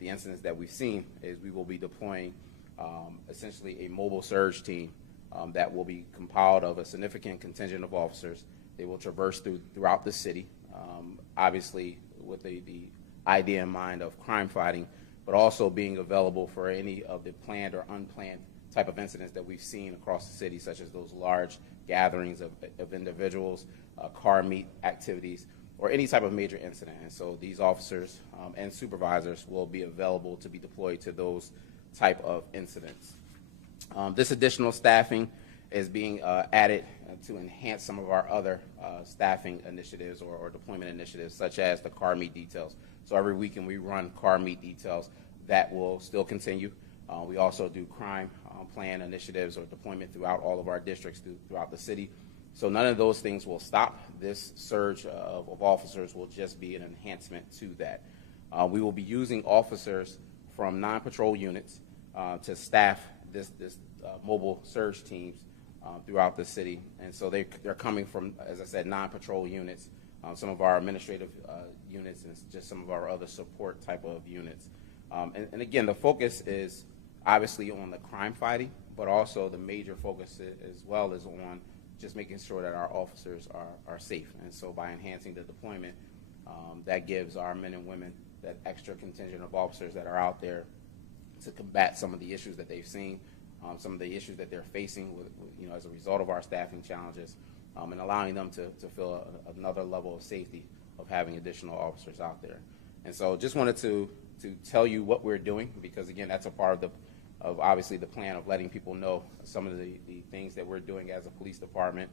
the incidents that we've seen is we will be deploying essentially a mobile surge team that will be compiled of a significant contingent of officers. They will traverse throughout the city, obviously with the idea in mind of crime fighting, but also being available for any of the planned or unplanned type of incidents that we've seen across the city, such as those large gatherings of individuals, car meet activities, or any type of major incident. And so these officers and supervisors will be available to be deployed to those type of incidents. This additional staffing is being added to enhance some of our other staffing initiatives or deployment initiatives, such as the car meet details. So every weekend we run car meet details that will still continue. We also do crime plan initiatives or deployment throughout all of our districts throughout the city. So none of those things will stop. This surge of officers will just be an enhancement to that. We will be using officers from non-patrol units to staff this mobile surge teams throughout the city. And so they're coming from, as I said, non-patrol units, some of our administrative units, and just some of our other support type of units. And again, the focus is obviously on the crime fighting, but also the major focus as well is on just making sure that our officers are safe. And so by enhancing the deployment, that gives our men and women that extra contingent of officers that are out there to combat some of the issues that they've seen, some of the issues that they're facing with, as a result of our staffing challenges, and allowing them to feel another level of safety of having additional officers out there. And so just wanted to tell you what we're doing, because again, that's a part of obviously the plan of letting people know some of the things that we're doing as a police department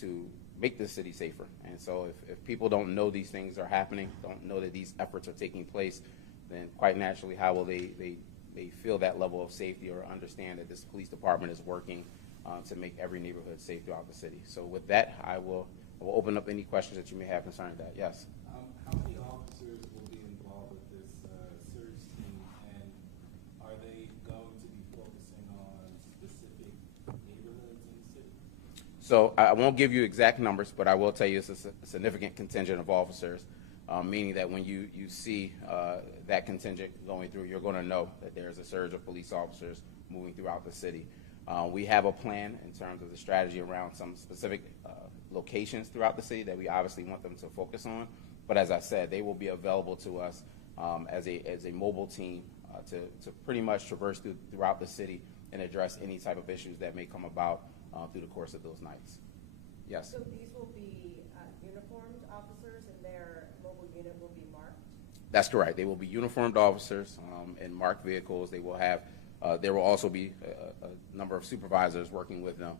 to make the city safer. And so if people don't know these things are happening, don't know that these efforts are taking place, then quite naturally, how will they feel that level of safety or understand that this police department is working to make every neighborhood safe throughout the city? So with that, I will open up any questions that you may have concerning that. Yes? How many officers will be involved with this surge team, and are they going to be focusing on specific neighborhoods in the city? So I won't give you exact numbers, but I will tell you it's a significant contingent of officers, meaning that when you see that contingent going through, you're going to know that there's a surge of police officers moving throughout the city. We have a plan in terms of the strategy around some specific locations throughout the city that we obviously want them to focus on. But as I said, they will be available to us as a mobile team to pretty much traverse throughout the city and address any type of issues that may come about through the course of those nights. Yes? So these will be uniformed officers, and their mobile unit will be marked? That's correct. They will be uniformed officers in marked vehicles. They will have, there will also be a number of supervisors working with them.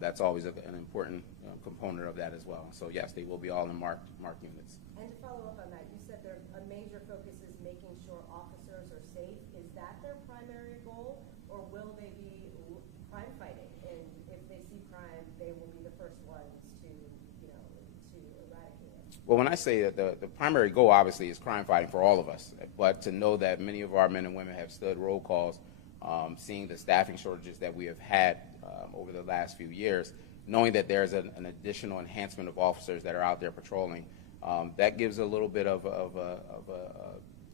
That's always an important component of that as well. So yes, they will be all in marked units. And to follow up on that, you said a major focus is making sure officers are safe. Is that their primary goal, or will they be crime fighting? And if they see crime, they will be the first ones to eradicate it? Well, when I say that the primary goal obviously is crime fighting for all of us, but to know that many of our men and women have stood roll calls, seeing the staffing shortages that we have had over the last few years, knowing that there's an additional enhancement of officers that are out there patrolling, that gives a little bit of a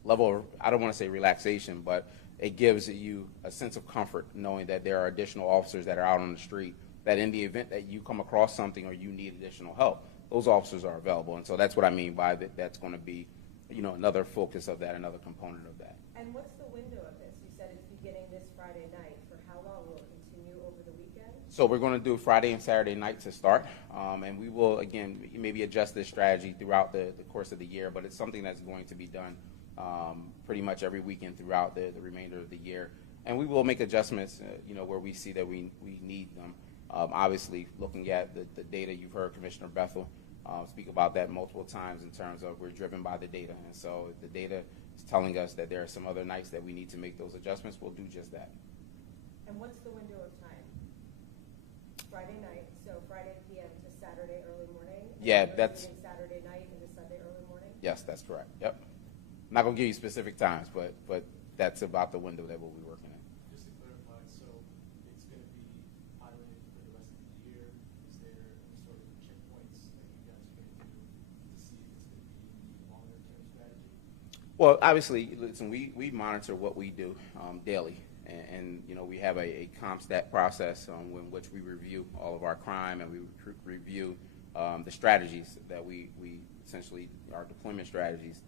level of, I don't want to say relaxation, but it gives you a sense of comfort knowing that there are additional officers that are out on the street, that in the event that you come across something or you need additional help, those officers are available. And so that's what I mean by that. That's going to be, another focus of that, another component of that. And what's the window of this? You said it's beginning this Friday night. For how long will it continue over the weekend? So we're going to do Friday and Saturday night to start, and we will, again, maybe adjust this strategy throughout the course of the year, but it's something that's going to be done pretty much every weekend throughout the remainder of the year. And we will make adjustments, where we see that we need them. Obviously, looking at the data, you've heard Commissioner Bethel speak about that multiple times in terms of we're driven by the data. And so if the data is telling us that there are some other nights that we need to make those adjustments, we'll do just that. And what's the window of time? Friday night, so Friday p.m. to Saturday early morning? Yeah, that's Saturday night into Sunday early morning? Yes, that's correct. Yep. I'm not going to give you specific times, but that's about the window that we'll be working in. Just to clarify, so it's going to be piloted for the rest of the year. Is there any sort of checkpoints that you guys are going to do to see if it's going to be the longer-term strategy? Well, obviously, listen, we monitor what we do daily, and you know we have a CompStat process in which we review all of our crime and we review the strategies that we essentially our deployment strategies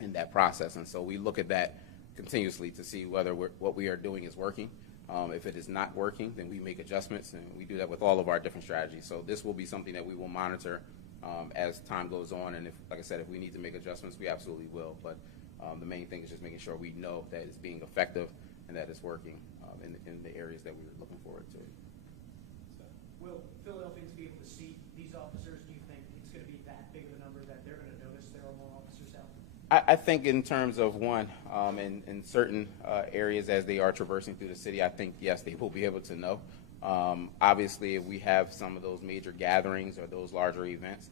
in that process, and so we look at that continuously to see whether what we are doing is working. If it is not working, then we make adjustments, and we do that with all of our different strategies. So this will be something that we will monitor as time goes on, and if, like I said, if we need to make adjustments, we absolutely will. But the main thing is just making sure we know that it's being effective and that it's working in the areas that we were looking forward to. Will Philadelphians be able to see these officers? Do you think it's going to be that big of a number that they're going to notice there are more officers out? I think in terms of one, in certain areas as they are traversing through the city, I think, yes, they will be able to know. Obviously, if we have some of those major gatherings or those larger events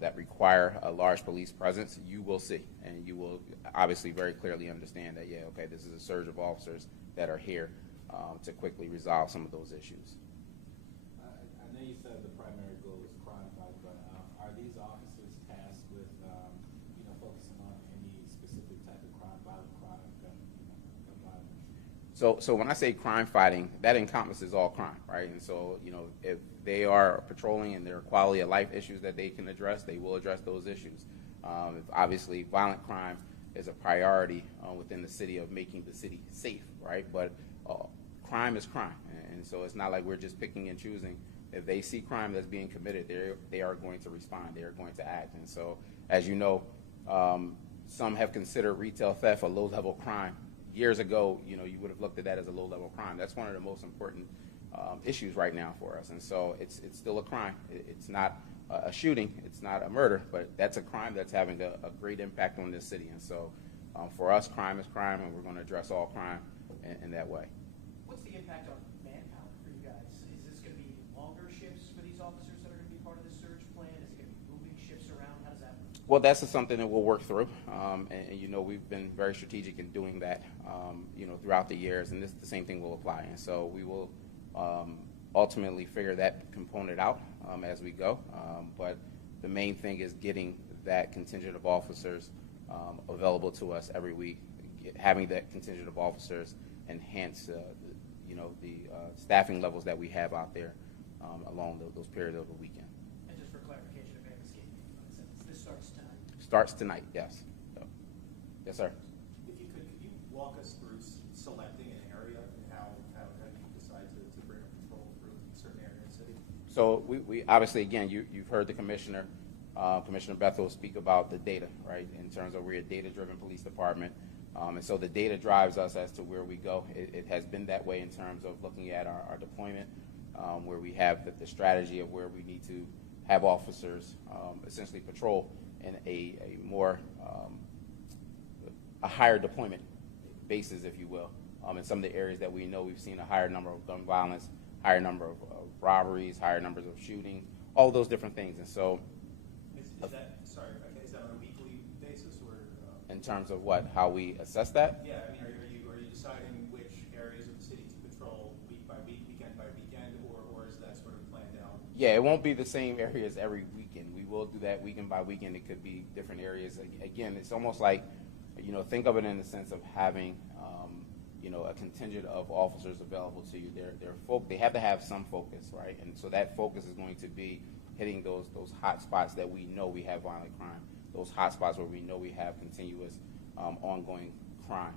that require a large police presence, you will see, and you will obviously very clearly understand that, yeah, okay, this is a surge of officers that are here to quickly resolve some of those issues. I know you said the primary goal is crime fight, but are these officers tasked with, focusing on any specific type of crime, violent crime, gun violence? So when I say crime fighting, that encompasses all crime, right? And so, you know, if they are patrolling and there are quality of life issues that they can address, they will address those issues. If obviously, violent crime is a priority within the city of making the city safe, right? But crime is crime, and so it's not like we're just picking and choosing. If they see crime that's being committed, they are going to respond. They are going to act. And so, as you know, some have considered retail theft a low-level crime. Years ago, you know, you would have looked at that as a low-level crime. That's one of the most important issues right now for us. And so it's still a crime. It's not a shooting. It's not a murder, but that's a crime that's having a great impact on this city. And so for us, crime is crime, and we're going to address all crime in that way. What's the impact on manpower for you guys? Is this going to be longer shifts for these officers that are going to be part of the surge plan? Is it going to be moving shifts around? How does that work? Well, that's something that we'll work through, and you know we've been very strategic in doing that, you know, throughout the years, and the same thing will apply. And so we will ultimately figure that component out as we go. But the main thing is getting that contingent of officers available to us every week, having that contingent of officers enhance, you know, the staffing levels that we have out there along those periods of the weekend. And just for clarification, if I have escaped me, this starts tonight. Starts tonight, yes. So, yes, sir. If you could you walk us through selecting an area and how you decide to bring a patrol through a certain area in the city? So we obviously, again, you've heard the commissioner, Commissioner Bethel, speak about the data, right, in terms of we're a data-driven police department. And so the data drives us as to where we go. It has been that way in terms of looking at our deployment, where we have the strategy of where we need to have officers essentially patrol in a more a higher deployment basis, if you will, in some of the areas that we know we've seen a higher number of gun violence, higher number of robberies, higher numbers of shootings, all those different things. And so, Is that on a weekly basis or? in terms of what, how we assess that? Yeah, I mean, are you deciding which areas of the city to patrol week by week, weekend by weekend, or is that sort of planned out? Yeah, it won't be the same areas every weekend. We will do that weekend by weekend. It could be different areas. Again, it's almost like, you know, think of it in the sense of having, you know, a contingent of officers available to you. They have to have some focus, right? And so that focus is going to be hitting those hot spots that we know we have violent crime, those hot spots where we know we have continuous ongoing crime.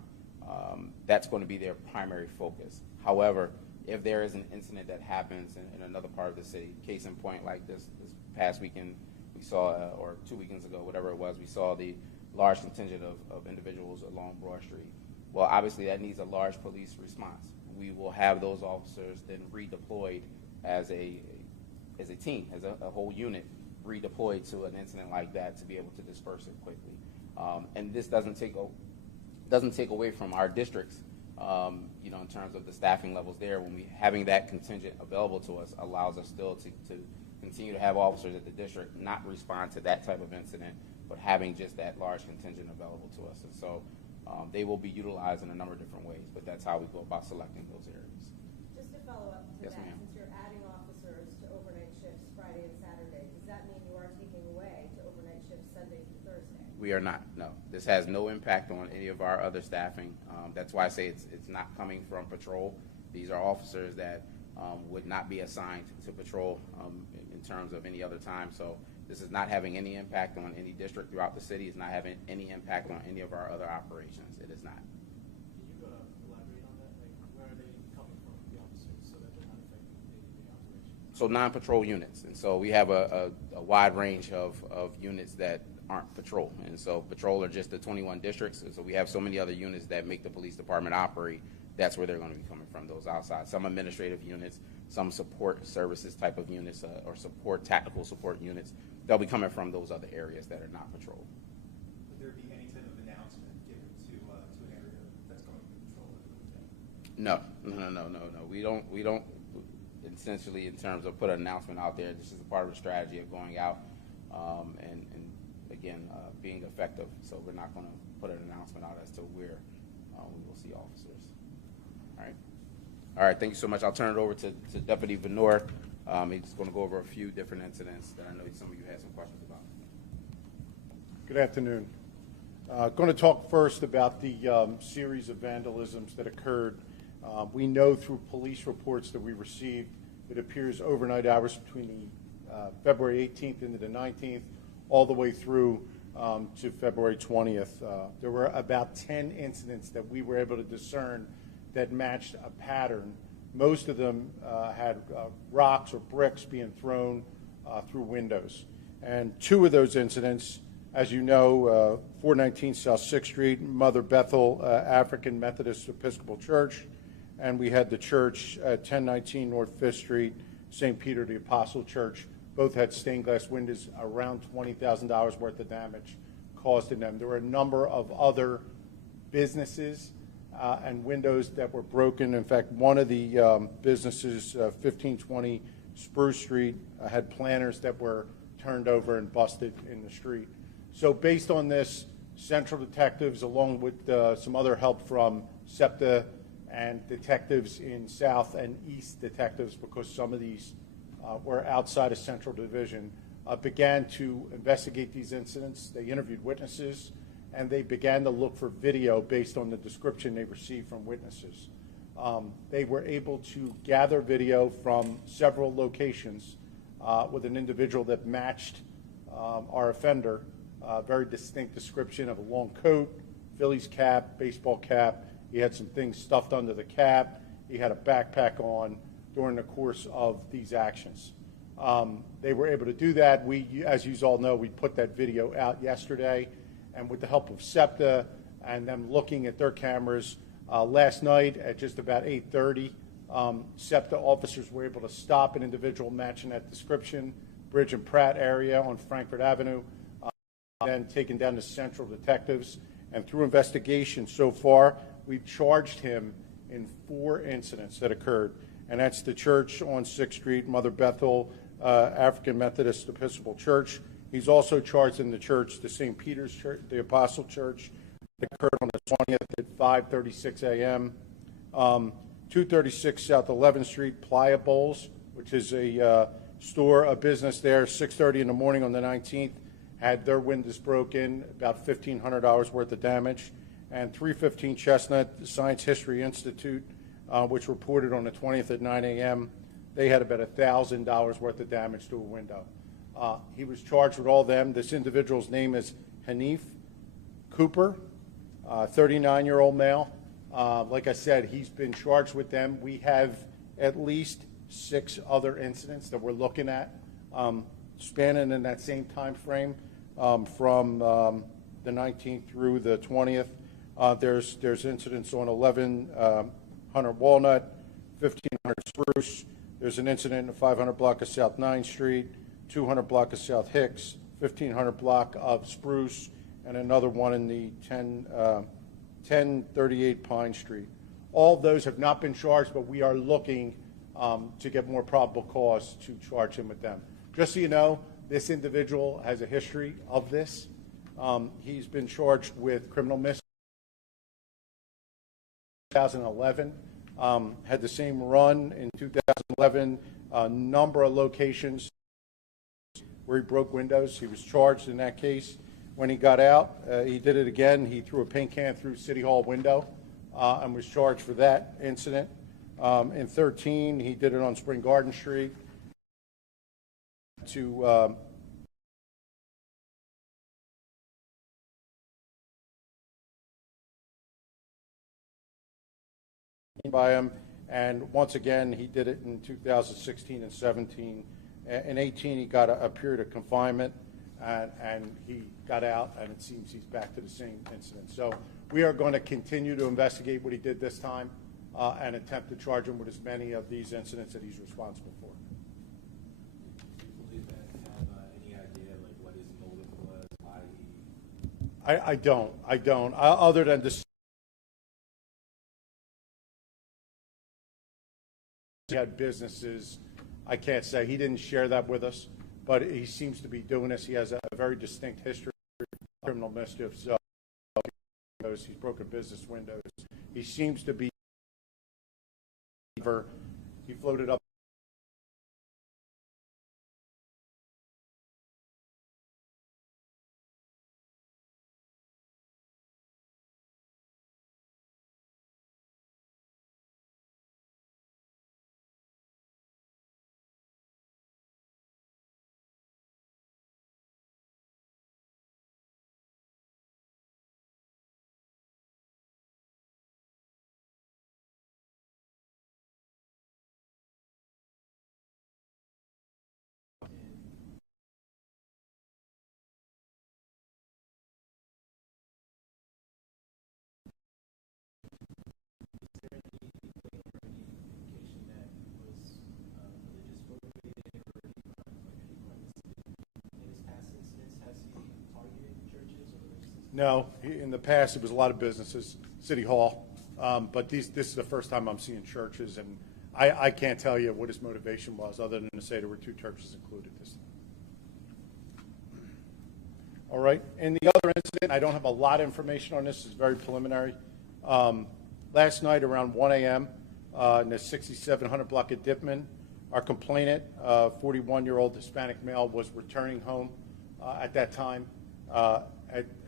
That's going to be their primary focus. However, if there is an incident that happens in another part of the city, case in point, like this past weekend, we saw, or 2 weekends ago, whatever it was, we saw the large contingent of individuals along Broad Street. Well, obviously that needs a large police response. We will have those officers then redeployed as a team, as a whole unit, redeployed to an incident like that to be able to disperse it quickly. And this doesn't take away from our districts, you know, in terms of the staffing levels there. When having that contingent available to us allows us still to continue to have officers at the district not respond to that type of incident, but having just that large contingent available to us. And so they will be utilized in a number of different ways, but that's how we go about selecting those areas. Just to follow up to Yes, that, ma'am. since you're adding officers to overnight shifts Friday and Saturday, does that mean you are taking away to overnight shifts Sunday through Thursday? We are not, no. This has no impact on any of our other staffing. That's why I say it's not coming from patrol. These are officers that would not be assigned to patrol in terms of any other time. So this is not having any impact on any district throughout the city. It's not having any impact on any of our other operations. It is not. Can you elaborate on that? Like, where are they coming from, the officers, so that they're not affecting day-to-day operations? So non-patrol units. And so we have a wide range of units that aren't patrol. And so patrol are just the 21 districts. And so we have so many other units that make the police department operate. That's where they're going to be coming from, those outside. Some administrative units, some support services type of units, or tactical support units. They'll be coming from those other areas that are not patrol. Would there be any type of announcement given to an area that's going to be patrolled? No. We don't essentially in terms of put an announcement out there. This is a part of the strategy of going out and again, being effective. So we're not going to put an announcement out as to where we will see officers. All right. Thank you so much. I'll turn it over to Deputy Venor. He's going to go over a few different incidents that I know some of you had some questions about. Good afternoon. Going to talk first about the series of vandalisms that occurred. We know through police reports that we received, it appears overnight hours between the February 18th into the 19th, all the way through to February 20th. There were about 10 incidents that we were able to discern that matched a pattern. Most of them had rocks or bricks being thrown through windows. And two of those incidents, as you know, 419 South 6th Street, Mother Bethel African Methodist Episcopal Church, and we had the church at 1019 North 5th Street, St. Peter the Apostle Church. Both had stained glass windows, around $20,000 worth of damage caused in them. There were a number of other businesses and windows that were broken. In fact, one of the businesses, 1520 Spruce Street, had planters that were turned over and busted in the street. So based on this, Central Detectives, along with some other help from SEPTA and detectives in South and East Detectives, because some of these were outside of Central Division, began to investigate these incidents. They interviewed witnesses, and they began to look for video based on the description they received from witnesses. They were able to gather video from several locations with an individual that matched our offender, very distinct description of a long coat, Phillies cap, baseball cap. He had some things stuffed under the cap. He had a backpack on during the course of these actions. They were able to do that. We, as you all know, we put that video out yesterday, and with the help of SEPTA and them looking at their cameras, last night at just about 8:30, SEPTA officers were able to stop an individual matching that description, Bridge and Pratt area on Frankfurt Avenue, then taken down to Central Detectives. And through investigation so far, we've charged him in 4 incidents that occurred. And that's the church on 6th Street, Mother Bethel African Methodist Episcopal Church. He's also charged in the church, the St. Peter's Church, the Apostle Church, that occurred on the 20th at 5:36 a.m. 236 South 11th Street, Playa Bowls, which is a store, a business there, 6:30 in the morning on the 19th, had their windows broken, about $1,500 worth of damage. And 315 Chestnut, the Science History Institute, which reported on the 20th at 9 a.m., they had about $1,000 worth of damage to a window. He was charged with all of them. This individual's name is Hanif Cooper, 39-year-old male. Like I said, he's been charged with them. We have at least 6 other incidents that we're looking at, spanning in that same time frame from the 19th through the 20th. There's incidents on 1100 Walnut, 1500 Spruce. There's an incident in the 500 block of South 9th Street, 200 block of South Hicks, 1500 block of Spruce, and another one in the 1038 Pine Street. All of those have not been charged, but we are looking to get more probable cause to charge him with them. Just so you know, this individual has a history of this. He's been charged with criminal mischief. 2011, had the same run in 2011, a number of locations where he broke windows. He was charged in that case. When he got out, he did it again. He threw a paint can through City Hall window and was charged for that incident. In 13, he did it on Spring Garden Street to by him, and once again he did it in 2016 and 17. In 18 he got a period of confinement, and he got out, and it seems he's back to the same incident. So we are going to continue to investigate what he did this time and attempt to charge him with as many of these incidents that he's responsible for. Do you believe that have any idea like what his motive was, why he? I don't. Other than this, he had businesses. I can't say. He didn't share that with us, but he seems to be doing this. He has a very distinct history of criminal mischief. So he's broken business windows. He seems to be. He floated up. No, in the past it was a lot of businesses, City Hall, but this is the first time I'm seeing churches, and I can't tell you what his motivation was, other than to say there were 2 churches included this time. All right, in the other incident, I don't have a lot of information on this. It's very preliminary. Last night around 1 a.m. In the 6700 block of Dipman, our complainant, 41-year-old Hispanic male, was returning home at that time.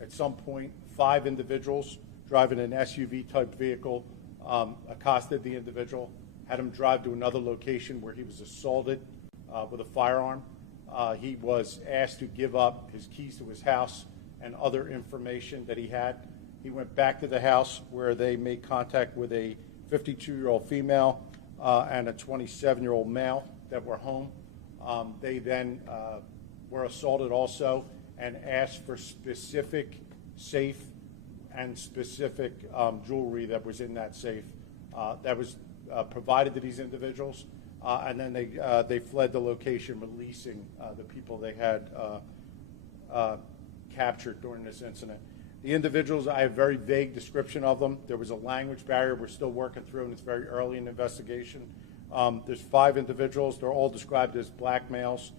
At some point, 5 individuals driving an SUV-type vehicle accosted the individual, had him drive to another location where he was assaulted with a firearm. He was asked to give up his keys to his house and other information that he had. He went back to the house where they made contact with a 52-year-old female and a 27-year-old male that were home. They then were assaulted also and asked for specific safe and specific jewelry that was in that safe that was provided to these individuals. And then they fled the location, releasing the people they had captured during this incident. The individuals, I have a very vague description of them. There was a language barrier we're still working through, and it's very early in the investigation. There's 5 individuals. They're all described as black males.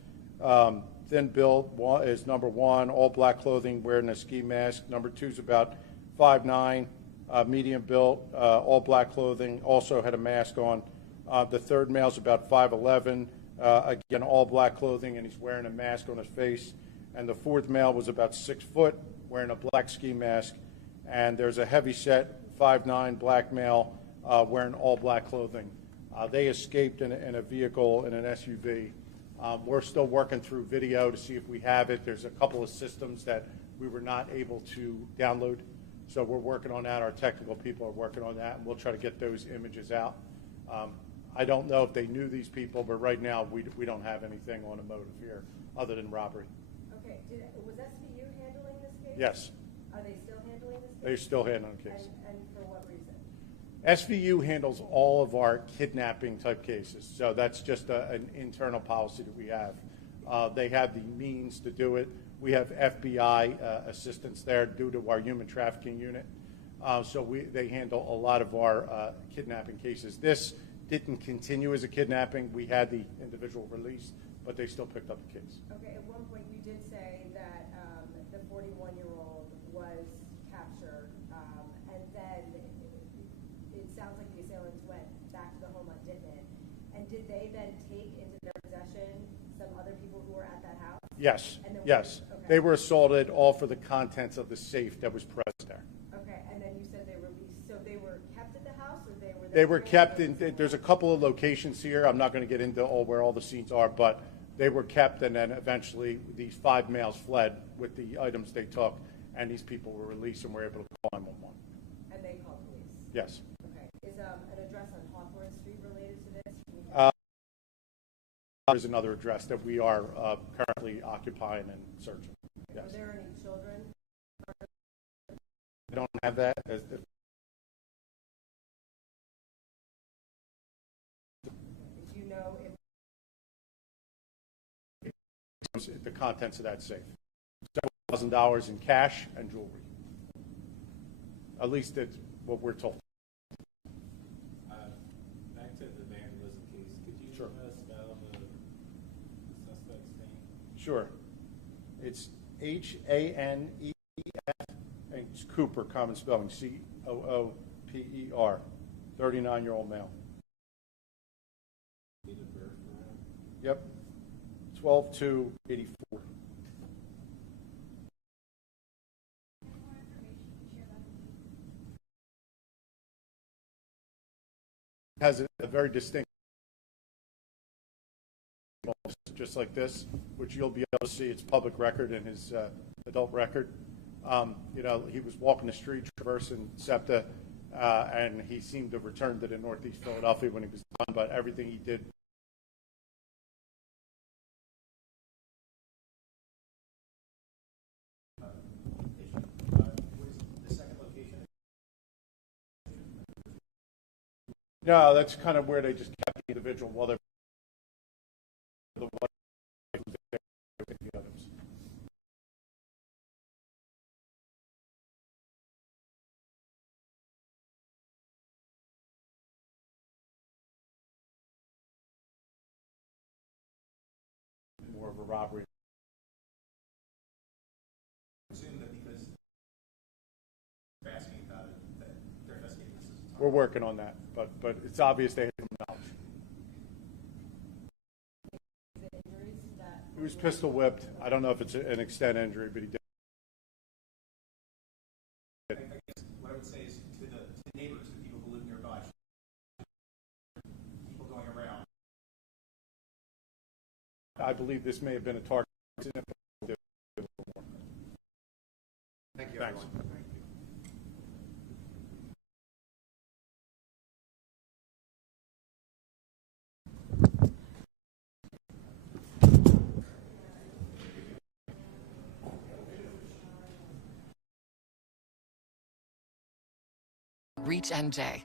Thin build is number 1, all black clothing, wearing a ski mask. Number 2 is about 5'9", medium built, all black clothing, also had a mask on. The third male is about 5'11", again, all black clothing, and he's wearing a mask on his face. And the fourth male was about 6 foot, wearing a black ski mask. And there's a heavy-set 5'9" black male wearing all black clothing. They escaped in a vehicle, in an SUV. We're still working through video to see if we have it. There's a couple of systems that we were not able to download. So we're working on that. Our technical people are working on that, and we'll try to get those images out. I don't know if they knew these people, but right now we don't have anything on a motive here other than robbery. Okay, was SVU handling this case? Yes. Are they still handling this case? They're still handling the case. And for what reason? SVU handles all of our kidnapping type cases, so that's just an internal policy that we have. They have the means to do it. We have FBI assistance there due to our human trafficking unit. So they handle a lot of our kidnapping cases. This didn't continue as a kidnapping. We had the individual released, but they still picked up the case. Okay, at one point you did say that the 41-year-old was captured, and then it sounds like the assailants went back to the home on Dittman. And did they then take into their possession some other people who were at that house? Yes, And then yes. Okay. They were assaulted all for the contents of the safe that was pressed there. Okay, and then you said they were released, so they were kept at the house, or they were? They were kept in, there's a couple of locations here, I'm not going to get into where all the scenes are, but they were kept, and then eventually these 5 males fled with the items they took, and these people were released and were able to call 911. And they called police? Yes. Okay, is an address on Hawthorne Street related to this? There's another address that we are currently occupying and searching. Were Yes. there any children? I don't have that. If you know if The contents of that safe. Several $1,000s in cash and jewelry. At least that's what we're told. Back to the vandalism case, could you Sure. spell the suspect's name? Sure. It's Haneef, and it's Cooper, common spelling, Cooper, 39-year-old male. Date of birth for him? Yep. 12/2/84. Has a very distinct, just like this, which you'll be able to see. It's public record in his adult record. You know, he was walking the street, traversing SEPTA, and he seemed to return to the Northeast Philadelphia when he was done, but everything he did. No, that's kind of where they just kept the individual while they're the one who was there with the others. More of a robbery. Assume that because they're asking about it, that they're investigating this as a We're working on that, but it's obvious they had some knowledge. the injuries that? He was pistol whipped. I don't know if it's an extent injury, but he did. I guess what I would say is to the neighbors, the people who live nearby, people going around. I believe this may have been a target incident. Thank you, Thanks. everyone. ReachNJ,